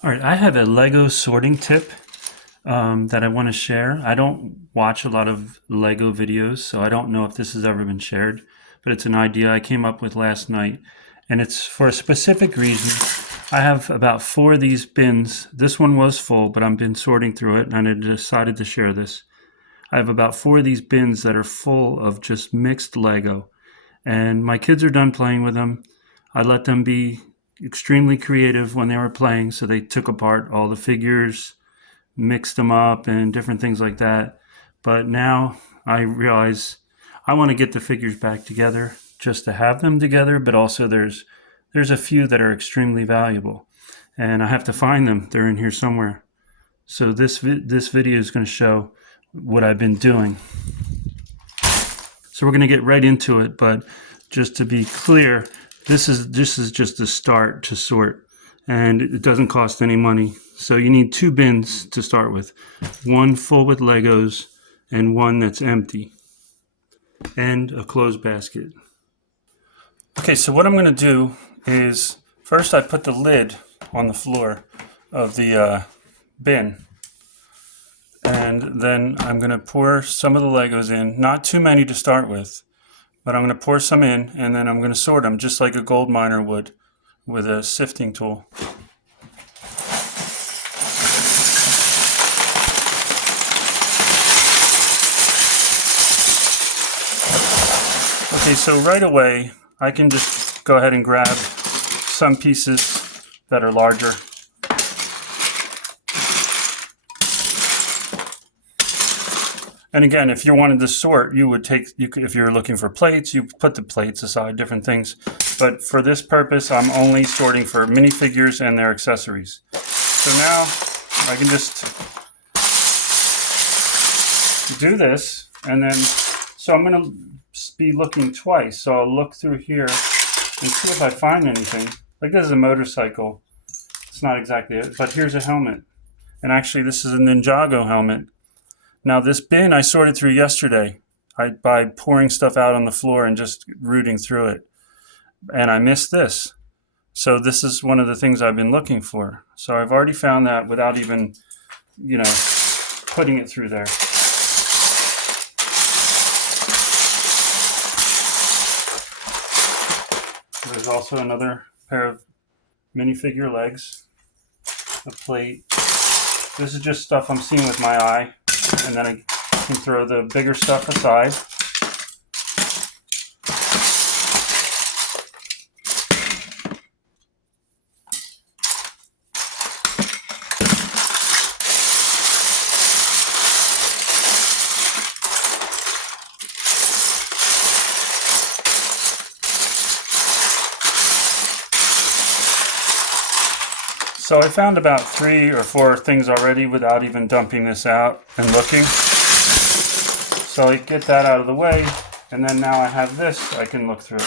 All right, I have a Lego sorting tip that I want to share. I don't watch a lot of Lego videos, so I don't know if this has ever been shared, but it's an idea I came up with last night, and it's for a specific reason. I have about 4 of these bins. This one was full, but I've been sorting through it, and I decided to share this. I have about 4 of these bins that are full of just mixed Lego, and my kids are done playing with them. I let them be extremely creative when they were playing, so they took apart all the figures, mixed them up, and different things like that. But now I realize I want to get the figures back together just to have them together, but also there's a few that are extremely valuable, and I have to find them. They're in here somewhere. So this video is going to show what I've been doing. So we're going to get right into it, but just to be clear, this is just a start to sort, and it doesn't cost any money. So you need 2 bins to start with, one full with Legos and one that's empty, and a clothes basket. Okay, so what I'm going to do is first I put the lid on the floor of the bin, and then I'm going to pour some of the Legos in, not too many to start with, but I'm going to pour some in, and then I'm going to sort them just like a gold miner would with a sifting tool. Okay, so right away I can just go ahead and grab some pieces that are larger. And again, if you wanted to sort, if you're looking for plates, you put the plates aside, different things. But for this purpose, I'm only sorting for minifigures and their accessories. So now I can just do this, and then, so I'm going to be looking twice. So I'll look through here and see if I find anything. Like, this is a motorcycle. It's not exactly it, but here's a helmet. And actually, this is a Ninjago helmet. Now, this bin I sorted through yesterday by pouring stuff out on the floor and just rooting through it. And I missed this. So this is one of the things I've been looking for. So I've already found that without even, putting it through there. There's also another pair of minifigure legs, a plate. This is just stuff I'm seeing with my eye. And then I can throw the bigger stuff aside. So I found about 3 or 4 things already without even dumping this out and looking. So I get that out of the way, and then now I have this I can look through.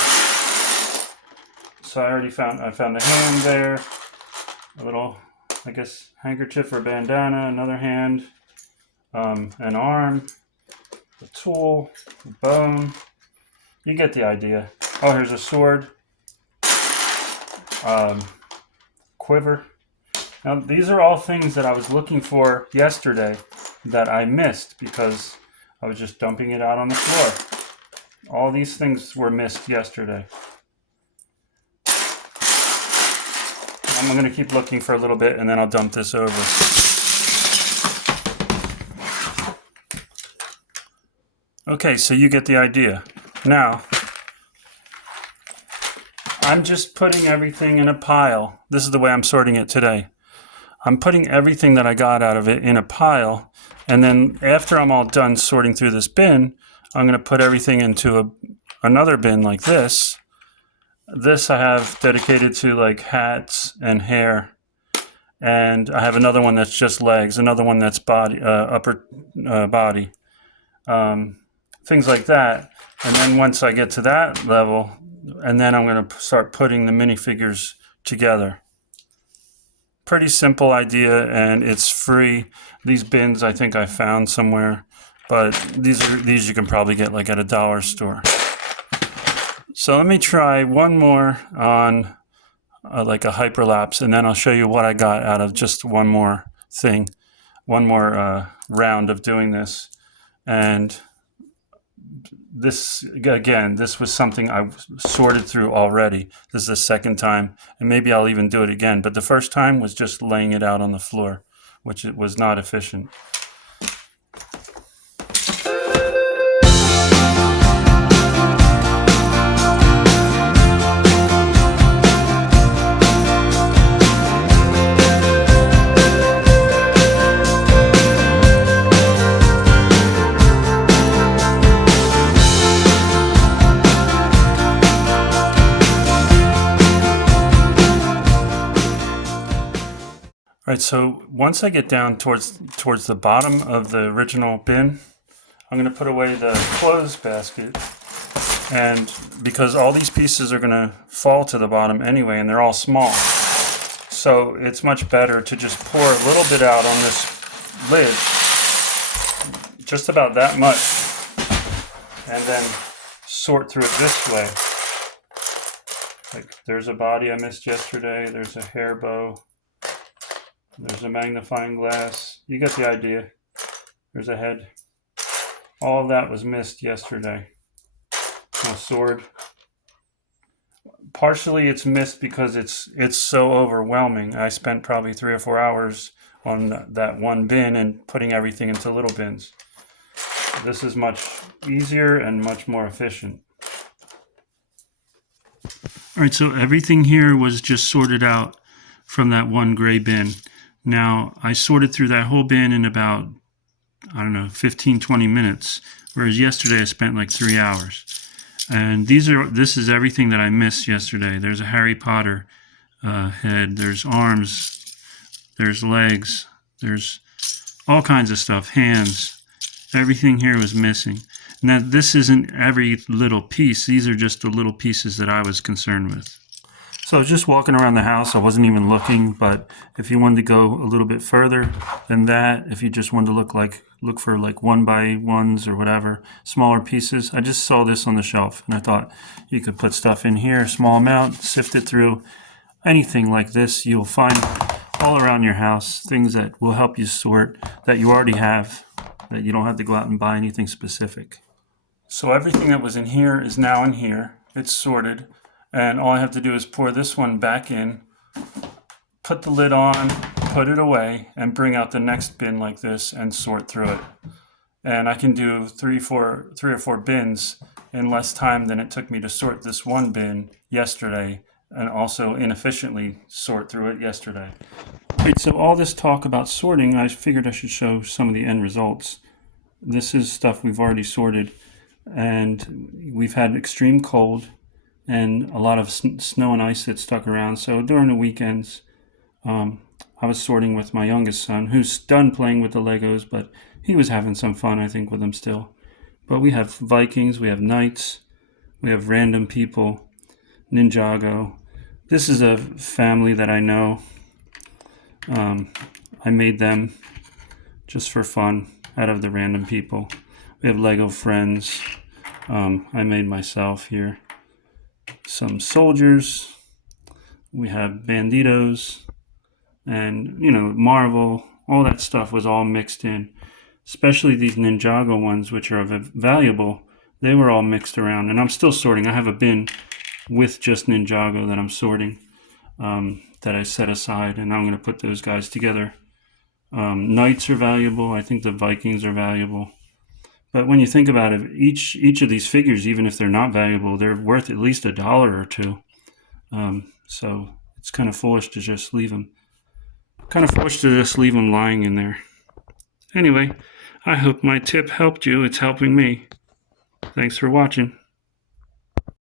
So I found a hand there, a little, I guess, handkerchief or bandana, another hand, an arm, a tool, a bone. You get the idea. Oh, here's a sword, quiver. Now, these are all things that I was looking for yesterday that I missed because I was just dumping it out on the floor. All these things were missed yesterday. I'm going to keep looking for a little bit, and then I'll dump this over. Okay, so you get the idea. Now, I'm just putting everything in a pile. This is the way I'm sorting it today. I'm putting everything that I got out of it in a pile, and then after I'm all done sorting through this bin, I'm going to put everything into another bin like this. This I have dedicated to like hats and hair, and I have another one that's just legs, another one that's body, upper body, things like that. And then once I get to that level, and then I'm going to start putting the minifigures together. Pretty simple idea, and it's free. These bins I think I found somewhere, but these you can probably get like at a dollar store. So let me try one more on like a hyperlapse, and then I'll show you what I got out of just one more thing, one more round of doing this. And this, again, this was something I sorted through already. This is the second time, and maybe I'll even do it again. But the first time was just laying it out on the floor, which it was not efficient. All right, so once I get down towards the bottom of the original bin, I'm going to put away the clothes basket, and because all these pieces are going to fall to the bottom anyway, and they're all small, so it's much better to just pour a little bit out on this lid, just about that much, and then sort through it this way. Like, there's a body I missed yesterday, there's a hair bow, there's a magnifying glass. You get the idea. There's a head. All of that was missed yesterday. A sword. Partially it's missed because it's so overwhelming. I spent probably 3 or 4 hours on that one bin and putting everything into little bins. This is much easier and much more efficient. All right, so everything here was just sorted out from that one gray bin. Now, I sorted through that whole bin in about, I don't know, 15, 20 minutes, whereas yesterday I spent like 3 hours. And this is everything that I missed yesterday. There's a Harry Potter head, there's arms, there's legs, there's all kinds of stuff, hands. Everything here was missing. Now, this isn't every little piece. These are just the little pieces that I was concerned with. So I was just walking around the house. I wasn't even looking, but if you wanted to go a little bit further than that, if you just wanted to look for like 1x1s or whatever, smaller pieces, I just saw this on the shelf and I thought you could put stuff in here, small amount, sift it through. Anything like this you'll find all around your house, things that will help you sort, that you already have, that you don't have to go out and buy anything specific. So everything that was in here is now in here. It's sorted. And all I have to do is pour this one back in, put the lid on, put it away, and bring out the next bin like this and sort through it. And I can do three or four bins in less time than it took me to sort this one bin yesterday, and also inefficiently sort through it yesterday. Right, so all this talk about sorting, I figured I should show some of the end results. This is stuff we've already sorted, and we've had extreme cold and a lot of snow and ice that stuck around. So during the weekends, I was sorting with my youngest son, who's done playing with the Legos, but he was having some fun, I think, with them still. But we have Vikings, we have Knights, we have random people, Ninjago. This is a family that I know. I made them just for fun out of the random people. We have Lego friends. I made myself here. Some soldiers, we have banditos, and Marvel, all that stuff was all mixed in, especially these Ninjago ones, which are valuable. They were all mixed around, and I'm still sorting. I have a bin with just Ninjago that I'm sorting, that I set aside, and I'm going to put those guys together. Knights are valuable. I think the Vikings are valuable. But when you think about it, each of these figures, even if they're not valuable, they're worth at least $1 or $2. So it's kind of foolish to just leave them. Lying in there. Anyway, I hope my tip helped you. It's helping me. Thanks for watching.